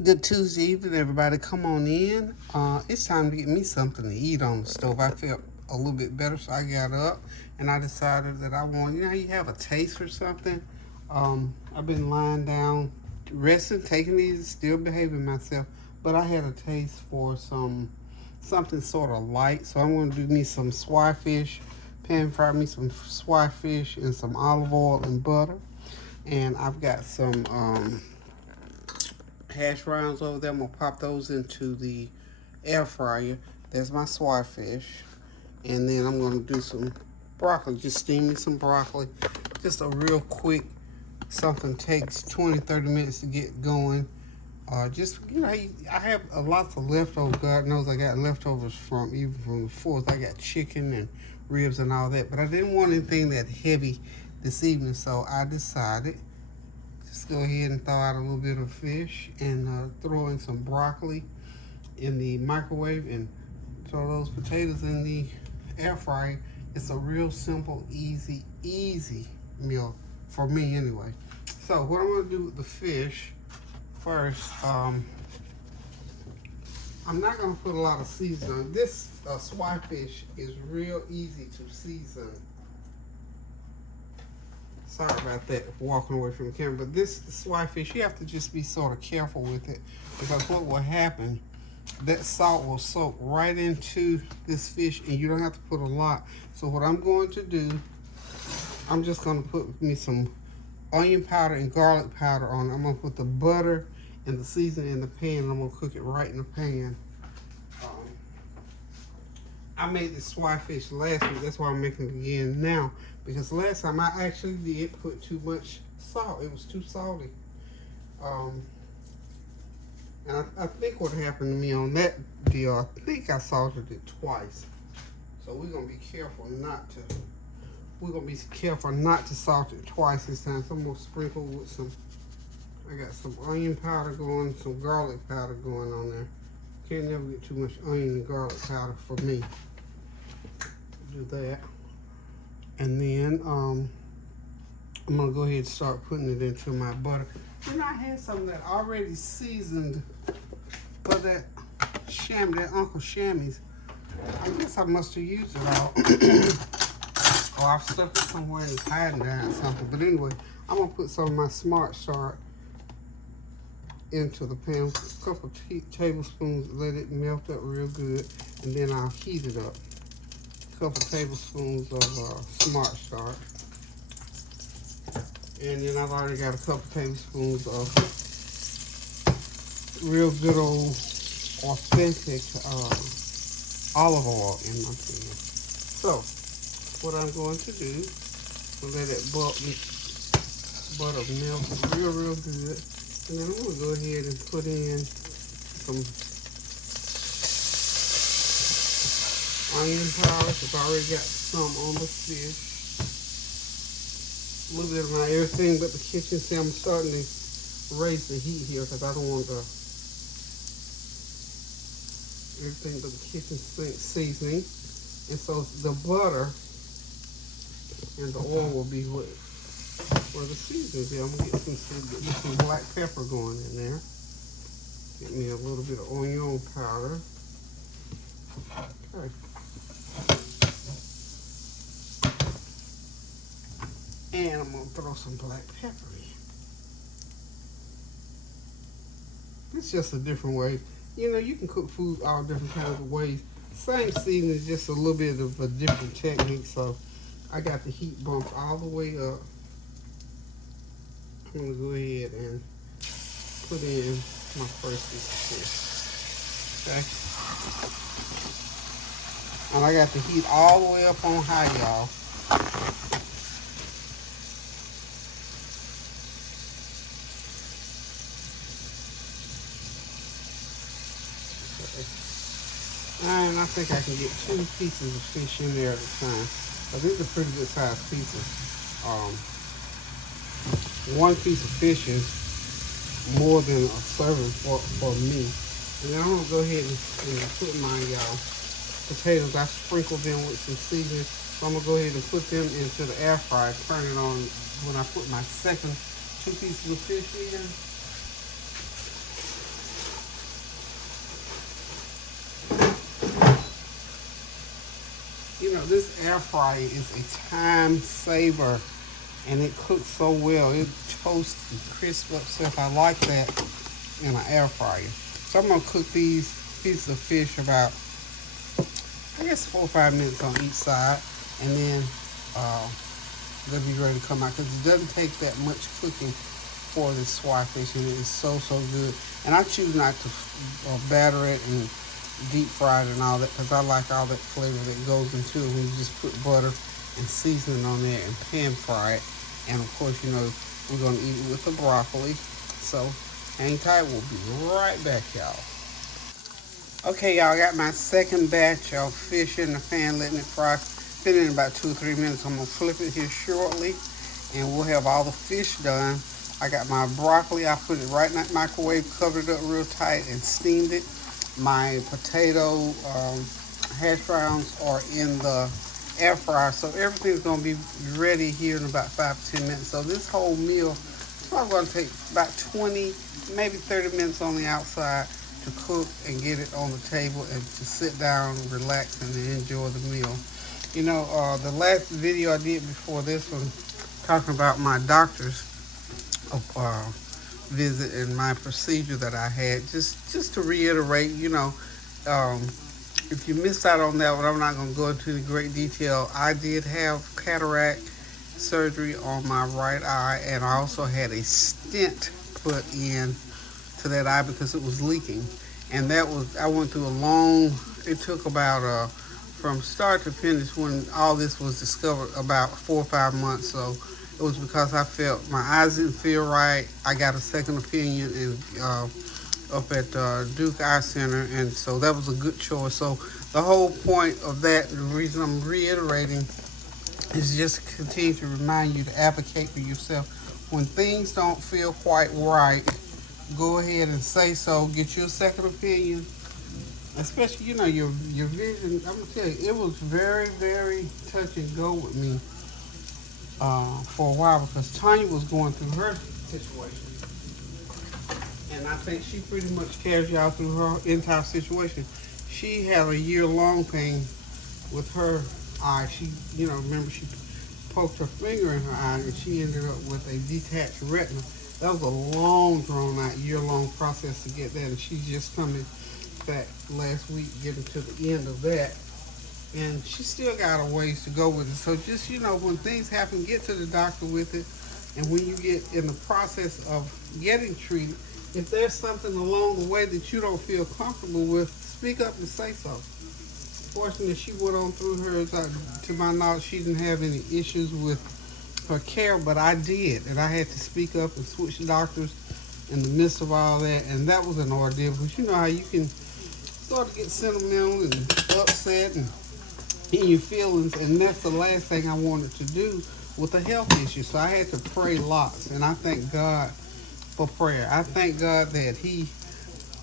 Good Tuesday evening, everybody. Come on in. It's time to get me something to eat on the stove. I felt a little bit better, so I got up and I decided that I want, you know, how you have a taste for something. I've been lying down, resting, taking it easy, still behaving myself, but I had a taste for something sort of light. So I'm going to do me some swai fish, pan fry me some swai fish and some olive oil and butter, and I've got some hash browns over there. I'm gonna pop those into the air fryer. There's my swai fish. And then I'm gonna do some broccoli. Just steam me some broccoli. Just a real quick something, takes 20-30 minutes to get going. Just, you know, I have a lots of leftovers. God knows I got leftovers from even from the 4th. I got chicken and ribs and all that. But I didn't want anything that heavy this evening, so I decided just go ahead and thaw out a little bit of fish and throw in some broccoli in the microwave and throw those potatoes in the air fryer. It's a real simple, easy meal for me anyway. So what I'm gonna do with the fish first, I'm not gonna put a lot of seasoning on. This swai fish is real easy to season. Sorry about that, walking away from the camera. But this swai fish, you have to just be sort of careful with it, because what will happen, that salt will soak right into this fish and you don't have to put a lot. So what I'm going to do, I'm just going to put me some onion powder and garlic powder on it. I'm going to put the butter and the seasoning in the pan, and I'm going to cook it right in the pan. I made this swai fish last week. That's why I'm making it again now. Because last time I actually did put too much salt. It was too salty. And I think what happened to me on that deal, I think I salted it twice. So we're gonna be careful not to salt it twice this time. So I'm gonna sprinkle with I got some onion powder going, some garlic powder going on there. Can't never get too much onion and garlic powder for me. Do that. And then I'm gonna go ahead and start putting it into my butter. And I had some that already seasoned for that Uncle Shammy's. I guess I must have used it all. Or I've stuck it somewhere and it's hiding down or something. But anyway, I'm gonna put some of my Smart Start into the pan. A couple tablespoons, let it melt up real good, and then I'll heat it up. Couple tablespoons of Smart Start, and then I've already got a couple tablespoons of real good old authentic olive oil in my pan. So what I'm going to do is let it butter melt real good, and then I'm going to go ahead and put in some onion powder. I've already got some on the fish. A little bit of my everything but the kitchen. See, I'm starting to raise the heat here because I don't want everything but the kitchen sink seasoning. And so the butter and the oil will be where the seasoning is. I'm gonna get some black pepper going in there. Get me a little bit of onion powder. Okay. And I'm gonna throw some black pepper in. It's just a different way. You know, you can cook food all different kinds of ways. Same seasoning, just a little bit of a different technique. So I got the heat bumped all the way up. I'm gonna go ahead and put in my first piece of fish. Okay. And I got the heat all the way up on high, y'all. And I think I can get 2 pieces of fish in there at a time. These are pretty good sized pieces. One piece of fish is more than a serving for me. And then I'm gonna go ahead and put my potatoes. I sprinkled them with some seasoning. So I'm gonna go ahead and put them into the air fryer, turn it on when I put my second 2 pieces of fish in. this air fryer is a time saver, and it cooks so well. It toasts and crisps up stuff. I like that in an air fryer. So I'm gonna cook these pieces of fish about, I guess, 4 or 5 minutes on each side, and then they'll be ready to come out, because it doesn't take that much cooking for this swai fish, and it is so good. And I choose not to batter it and deep fry it and all that, because I like all that flavor that goes into it when you just put butter and seasoning on there and pan fry it. And of course, you know, we're gonna eat it with the broccoli. So hang tight, we'll be right back, y'all. Okay, y'all, I got my second batch of fish in the pan, letting it fry. Been in about 2 or 3 minutes. I'm gonna flip it here shortly, and we'll have all the fish done. I got my broccoli. I put it right in that microwave, covered it up real tight, and steamed it. My potato hash browns are in the air fryer, so everything's gonna be ready here in about 5 to 10 minutes. So this whole meal is probably gonna take about 20, maybe 30 minutes on the outside to cook and get it on the table and to sit down, relax, and enjoy the meal. You know, the last video I did before this one, talking about my doctor's visit and my procedure that I had, just to reiterate, you know, if you missed out on that one, I'm not going to go into great detail. I did have cataract surgery on my right eye, and I also had a stent put in to that eye because it was leaking. And that was, I went through a long, it took about from start to finish, when all this was discovered, about 4 or 5 months. So it was because I felt my eyes didn't feel right. I got a second opinion and up at Duke Eye Center, and so that was a good choice. So the whole point of that, the reason I'm reiterating, is just to continue to remind you to advocate for yourself. When things don't feel quite right, go ahead and say so. Get you a second opinion. Especially, you know, your vision. I'm gonna tell you, it was very touch and go with me for a while, because Tanya was going through her situation, and I think she pretty much carried y'all through her entire situation. She had a year-long pain with her eye. She, you know, remember she poked her finger in her eye, and she ended up with a detached retina. That was a long, drawn-out, year-long process to get that, and she's just coming back last week, getting to the end of that, and she still got a ways to go with it. So just, you know, when things happen, get to the doctor with it, and when you get in the process of getting treated, if there's something along the way that you don't feel comfortable with, speak up and say so. Fortunately, she went on through hers. To my knowledge, she didn't have any issues with her care, but I did, and I had to speak up and switch doctors in the midst of all that, and that was an ordeal, because you know how you can start to get sentimental and upset and in your feelings, and that's the last thing I wanted to do with a health issue. So I had to pray lots, and I thank God for prayer. I thank God that He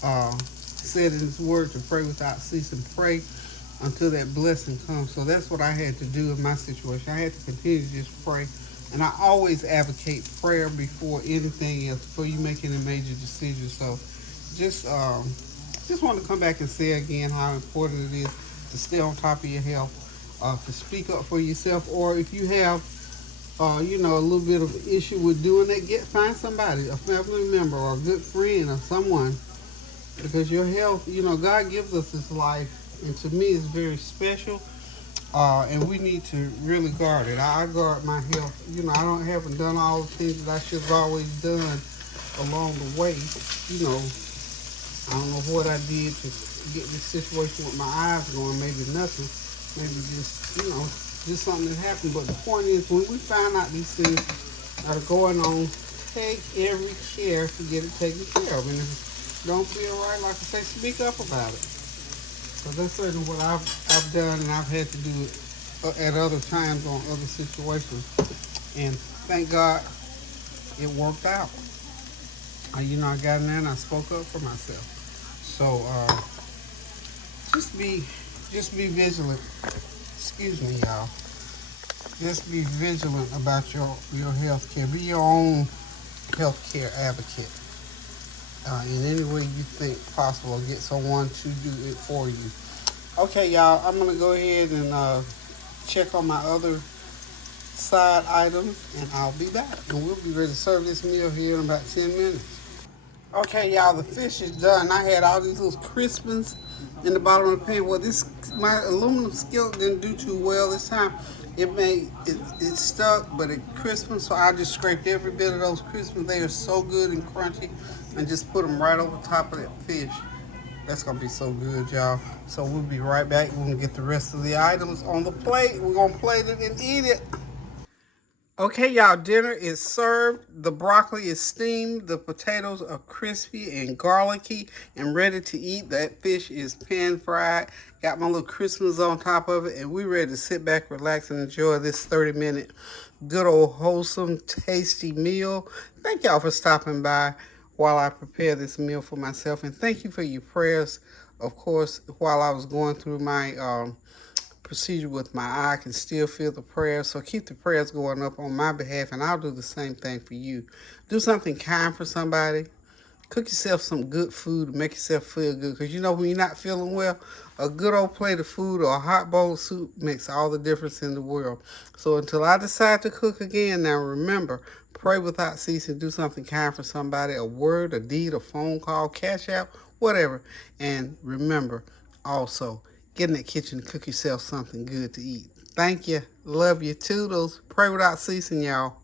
said in His Word to pray without ceasing, pray until that blessing comes. So that's what I had to do in my situation. I had to continue to just pray, and I always advocate prayer before anything else, before you make any major decisions. So just want to come back and say again how important it is to stay on top of your health, to speak up for yourself, or if you have, you know, a little bit of issue with doing that, find somebody, a family member or a good friend or someone, because your health, you know, God gives us this life, and to me it's very special, and we need to really guard it. I guard my health. You know, I haven't done all the things that I should have always done along the way, you know. I don't know what I did to get this situation with my eyes going. Maybe nothing. Maybe just, you know, just something that happened. But the point is, when we find out these things that are going on, take every care to get it taken care of. And if it don't feel right, like I say, speak up about it. So that's certainly what I've done, and I've had to do it at other times on other situations. And thank God it worked out. You know, I got in there and I spoke up for myself. So just be vigilant. Excuse me, y'all. Just be vigilant about your health care. Be your own health care advocate in any way you think possible. Get someone to do it for you. Okay, y'all. I'm gonna go ahead and check on my other side items, and I'll be back. And we'll be ready to serve this meal here in about 10 minutes. Okay, y'all, the fish is done. I had all these little crispins in the bottom of the pan. Well, my aluminum skillet didn't do too well this time. It stuck, but it crisped, so I just scraped every bit of those crispins. They are so good and crunchy, and just put them right over top of that fish. That's gonna be so good, y'all. So we'll be right back. We're gonna get the rest of the items on the plate. We're gonna plate it and eat it. Okay, y'all, dinner is served. The broccoli is steamed. The potatoes are crispy and garlicky and ready to eat. That fish is pan fried. Got my little Christmas on top of it, and we're ready to sit back, relax, and enjoy this 30-minute good old wholesome, tasty meal. Thank y'all for stopping by while I prepare this meal for myself, and thank you for your prayers. Of course, while I was going through my procedure with my eye, I can still feel the prayers. So keep the prayers going up on my behalf, and I'll do the same thing for you. Do something kind for somebody. Cook yourself some good food to make yourself feel good. Because you know when you're not feeling well, a good old plate of food or a hot bowl of soup makes all the difference in the world. So until I decide to cook again, now remember, pray without ceasing. Do something kind for somebody. A word, a deed, a phone call, cash app, whatever. And remember, also, get in that kitchen and cook yourself something good to eat. Thank you. Love you. Toodles. Pray without ceasing, y'all.